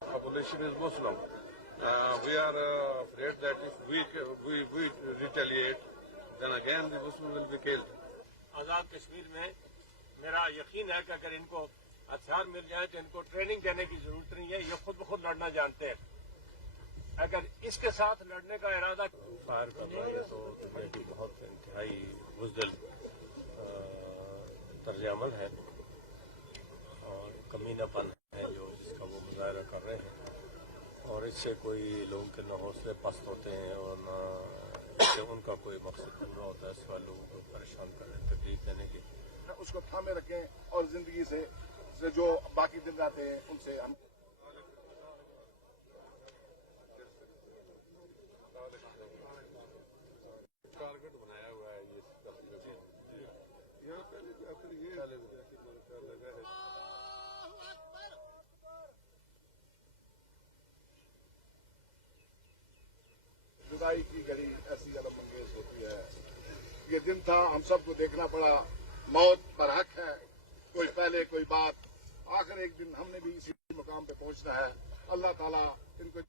Population is Muslim. We are afraid that if we retaliate, then again the Muslim will be killed. آزاد کشمیر میں میرا یقین ہے کہ اگر ان کو ہتھیار مل جائے تو ان کو ٹریننگ دینے کی ضرورت نہیں ہے، یہ خود بخود لڑنا جانتے ہیں۔ اگر اس کے ساتھ لڑنے کا ارادہ فائر کرنا ہے تو دنیا کی بہت انتہائی بزدل طرز عمل ہے اور کمینہ پن ہے جو جس کا وہ مظاہرہ کر رہے ہیں، اور اس سے کوئی لوگوں کے نہ حوصلے پست ہوتے ہیں اور نہ ان کا کوئی مقصد پورا ہوتا ہے سوال لوگوں کو پریشان کرنے تکلیف دینے کی۔ اس کو تھامے رکھیں اور زندگی سے جو باقی دن آتے ہیں ان سے ہم ٹارگٹ بنایا ہوا ہے جدائی کی گھڑی ایسی علم انگیز ہوتی ہے۔ یہ دن تھا، ہم سب کو دیکھنا پڑا، موت پر حق ہے، کوئی پہلے کوئی بات، آخر ایک دن ہم نے بھی اسی مقام پہ پہنچنا ہے۔ اللہ تعالیٰ ان کو